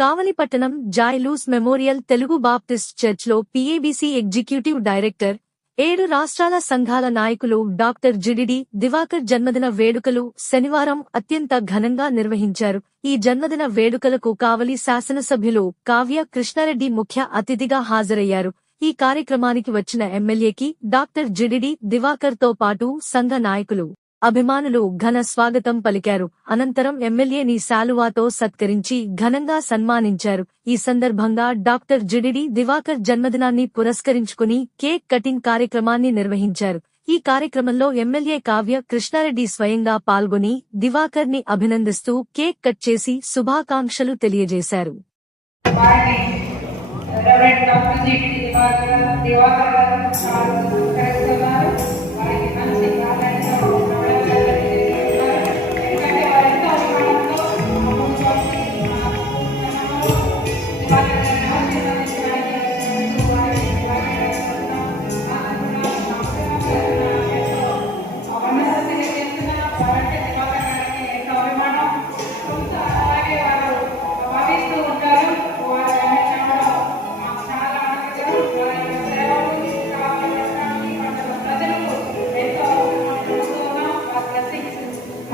కావలిపట్టణం జాయ్లూస్ memorial Telugu Baptist చర్చ్లో PABC executive director ఏడు రాష్ట్రాల సంఘాల నాయకులు డాక్టర్ జిడిడి దివాకర్ జన్మదిన వేడుకలు శనివారం అత్యంత ఘనంగా నిర్వహించారు. ఈ జన్మదిన వేడుకలకు కావలి శాసనసభ్యులు కావ్య కృష్ణారెడ్డి ముఖ్య అతిథిగా హాజరయ్యారు. ఈ కార్యక్రమానికి వచ్చిన ఎమ్మెల్యేకి డాక్టర్ జిడిడి దివాకర్తో పాటు సంఘ నాయకులు అభిమానులు ఘన స్వాగతం పలికారు. అనంతరం ఎమ్మెల్యేని శాలువాతో సత్కరించి ఘనంగా సన్మానించారు. ఈ సందర్భంగా డాక్టర్ జిడిడి దివాకర్ జన్మదినాన్ని పురస్కరించుకుని కేక్ కటింగ్ కార్యక్రమాన్ని నిర్వహించారు. ఈ కార్యక్రమంలో ఎమ్మెల్యే కావ్య కృష్ణారెడ్డి స్వయంగా పాల్గొని దివాకర్ని అభినందిస్తూ కేక్ కట్ చేసి శుభాకాంక్షలు తెలియజేశారు. డాక్టర్ దివాకర్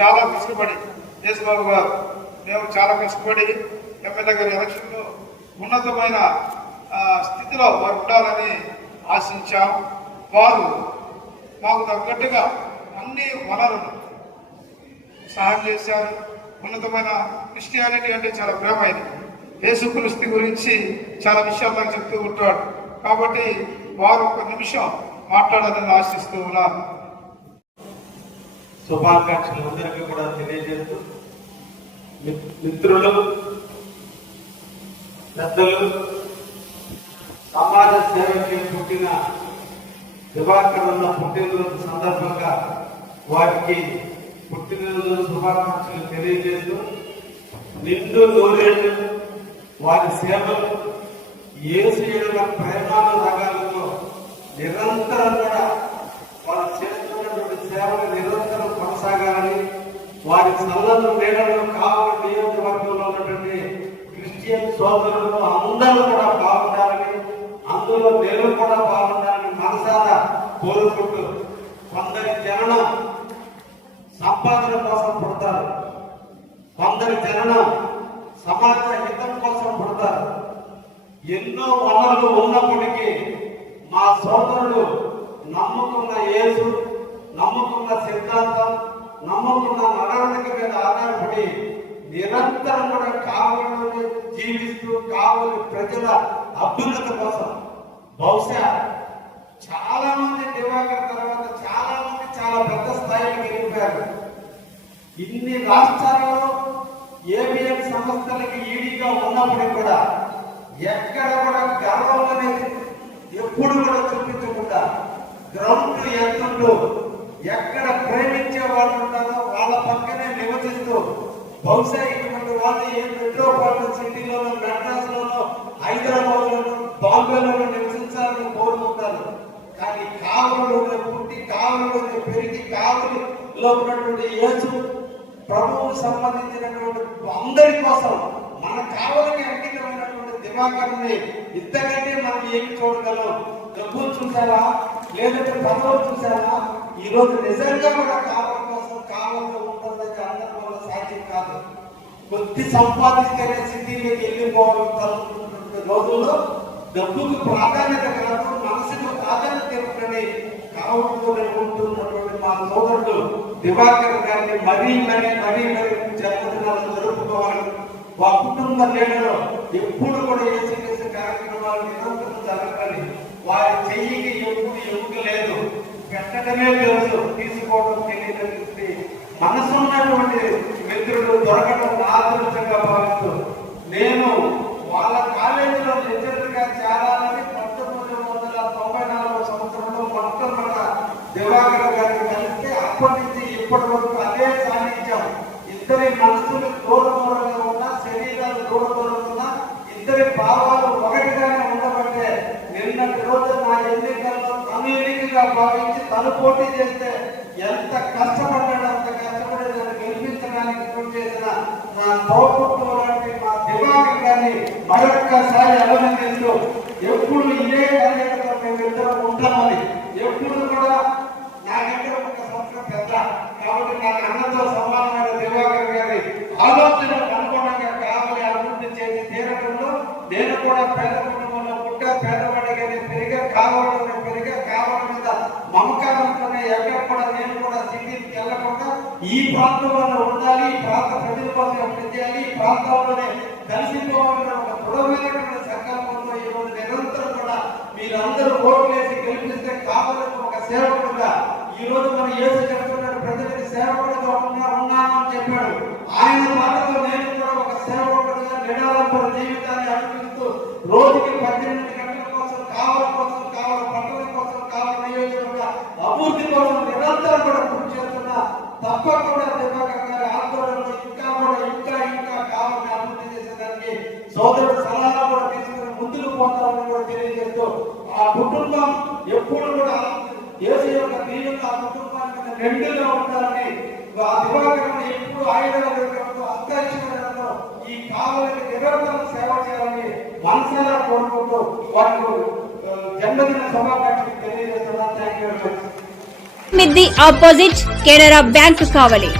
చాలా కష్టపడి యేసుబాబు గారు మేము చాలా కష్టపడి ఎమ్మెల్యే గారి ఎలక్షన్లో ఉన్నతమైన స్థితిలో వారు ఉండాలని ఆశించాం. వారు మాకు తగ్గట్టుగా అన్ని వనరులు సహాయం చేశారు. ఉన్నతమైన క్రిస్టియానిటీ అంటే చాలా ప్రేమైంది యేసుక్రీస్తు గురించి చాలా విషయాలు నాకు చెప్తూ ఉంటాడు. కాబట్టి వారు ఒక నిమిషం మాట్లాడాలని ఆశిస్తూ ఉన్నారు శుభాకాంక్షలు అందరికీ కూడా తెలియజేస్తూ మిత్రులు పెద్దలు సమాజ సేవకి పుట్టిన దివాకర్ ఉన్న పుట్టినరోజు సందర్భంగా వారికి పుట్టినరోజు శుభాకాంక్షలు తెలియజేస్తూ నిండు నూరేళ్ళు వారి సేవలు ఏసు ఏడుల ప్రేమానురాగాలతో నిరంతరం కూడా వారు చేస్తున్నటువంటి సేవలు నిరంతరం వారి సల్లలు నీడలు కావాలి నియోజకవర్గంలో ఉన్నటువంటి క్రిస్టియన్ సోదరులు అందరూ కూడా బాగుండాలని అందులో నేను కూడా బాగుండాలని మనసారా కోరుకుంటూ కొందరి జననం సంపాదన కోసం పుడతారు. కొందరి జననం సమాజ హితం కోసం పుడతారు. ఎన్నో వనరులు ఉన్నప్పటికీ మా సోదరుడు నమ్ముకున్న యేసు నమ్ముకున్న సిద్ధాంతం నమ్ముకున్న నడవడిక మీద ఆధారపడి నిరంతరం కూడా కావలిలోనే జీవిస్తూ కావలి ప్రజల అభ్యున్నత కోసం బహుశా చాలా మంది దివాకర్ తర్వాత చాలా మంది చాలా పెద్ద స్థాయికి వెళ్ళిపోయారు. ఇన్ని రాష్ట్రాల్లో ఏబిఎన్ సంస్థలకి ఈడీగా ఉన్నప్పటికీ కూడా ఎక్కడ కూడా గర్వం అనేది ఎప్పుడు కూడా చూపించకుండా గ్రౌండ్ ఎంతుంటూ ఎక్కడ ప్రేమించే వాళ్ళు ఉంటారో వాళ్ళ పక్కనే నివసిస్తూ బహుశా ఇటువంటి వాళ్ళు ఏ మెట్రోపాలిటన్ సిటీలోనో మెడ్రాస్లోనో హైదరాబాద్లోనో బాంబేలోనో నివసించాలని కోరుకుంటారు. కానీ కావలిలోనే పుట్టి కావలిలోనే పెరిగి కావలిలో ఉన్నటువంటి యేసు ప్రభువు సంబంధించినటువంటి అందరి కోసం మన కావాలని అంకితమైనటువంటి దివాకర్ని ఇంతకంటే మనం ఏమి చూడగలం? డబ్బులు చూసారా లేదంటే పదవులు చూసారా ఈరోజు నిజంగా కూడా కావడం కోసం కావాలో ఉంటుందని అందరం వల్ల సాధ్యం కాదు. కొద్ది సంపాదిస్తేనే సిటీలోకి వెళ్ళిపోవడం తలుపుతున్న రోజుల్లో డబ్బుకు ప్రాధాన్యత కాదు మనసుకు ప్రాధాన్యత ఇవ్వడని కావడంతోనే ఉంటున్నటువంటి మా సోదరుడు దివాకర్ గారిని మరీ మరీ మరీ మరీ జన్మదినాలు జరుపుకోవాలి. మా కుటుంబ నేలలో ఎప్పుడు కూడా ఏ చికిత్స కార్యక్రమాలు నిరంతరం జరగాలి వారి చెయ్యికి ఎప్పుడు పెట్టడమే తెలుసు తీసుకోవడం తెలియదు మనసు ఉన్నటువంటి మిత్రుడు దొరకడం ఆదృష్టంగా భావిస్తూ నేను వాళ్ళ కాలేజీలో లెక్చర్గా చేరాలని పంతొమ్మిది వందల తొంభై నాలుగో సంవత్సరంలో మొట్టమొదట దివాకర్ గారిని కలిస్తే అప్పటి నుంచి ఇప్పటి వరకు అదే సాధించాం ఇద్దరి మనసులు దూర దూరంగా ఉన్నా శరీరాలు దూర దూరంగా ఉన్నా ఇద్దరి భావ ఒకటిగానే ఉండబట్టే నిన్నటి రోజు నా ఎన్నికల్లో తను ఎన్నికగా భావించి తను పోటీ చేస్తే ఎంత కష్టపడ్డాడో అంత కష్టపడి నన్ను గెలిపించడానికి కృషి చేసిన నా తోపుట్టు లాంటి మా దివాకర్ గారిని మరొక్కసారి అభినందిస్తూ ఎప్పుడు ఇదే కార్యక్రమంలో మేము ఇద్దరం ఉంటామని ఎప్పుడు కూడా నాకంటే ఒక సంవత్సరం పెద్ద కాబట్టి నాకు అన్నతో సమానమైన దివాకర్ గారి ఆలోచన అనుగుణంగా కావాలి అభివృద్ధి చేసి తీరడంలో నేను కూడా పేద కుటుంబంలో పుట్ట పేదవాడి గారి పెరిగా కావాలని పెరిగా కావాలి మీద మమకారంతోనే ఎక్కడ కూడా నేను కూడా సిటీకి వెళ్ళకుండా ఈ ప్రాంతంలోనే ఉండాలి ఈ ప్రాంత ప్రజల కోసం పనిచేయాలి ఈ ప్రాంతంలోనే కలిసిపోవాలనే ఒక దృఢమైనటువంటి సంకల్పంతో ఈరోజు నిరంతరం కూడా మీరందరూ ఓట్లేసి గెలిపిస్తే కావాలని ఒక సేవకుడుగా ఈ రోజు మన ఏసు చెప్తున్నాడు ప్రజలకి సేవకుడుగా ఉన్నా ఉన్నానని చెప్పాడు. ఆయన మాటతో నేను కూడా ఒక సేవకుడుగా నిడాలంపర జీవితాన్ని అనిపిస్తూ రోజుకి పద్దెనిమిది గంటల కోసం కావాల కోసం కావాల పట్టణం కోసం కావాల నియోజకవర్గ అభివృద్ధి కోసం నిరంతరం కూడా కృషి చేస్తున్నా తప్పకుండా దివాకర్ ఆందోళనలు ఇంకా కూడా ఇంకా ఇంకా కావాలని అభివృద్ధి చేసేదానికి సోదరుడు సలహా కూడా తీసుకుని ముందుకు పోతామని కూడా తెలియజేస్తూ ఆ కుటుంబం ఎప్పుడు కూడా యేసు యొక్క దీవెన ఆ కుటుంబానికి రెండుగా ఉండాలని ఆ దివాకరణ ఎప్పుడు ఆయుధాలు అంతరిక్షంలో ఈ కావాలని నిరంతరం సేవ చేయాలని మనసారా కోరుకుంటూ వారికి జన్మదిన శుభాకాంక్షలు తెలియజేస్తున్నారు థ్యాంక్ యూ వెరీ మిద్ది ఆపోజిట్ కెనరా బ్యాంక్ కావాలి.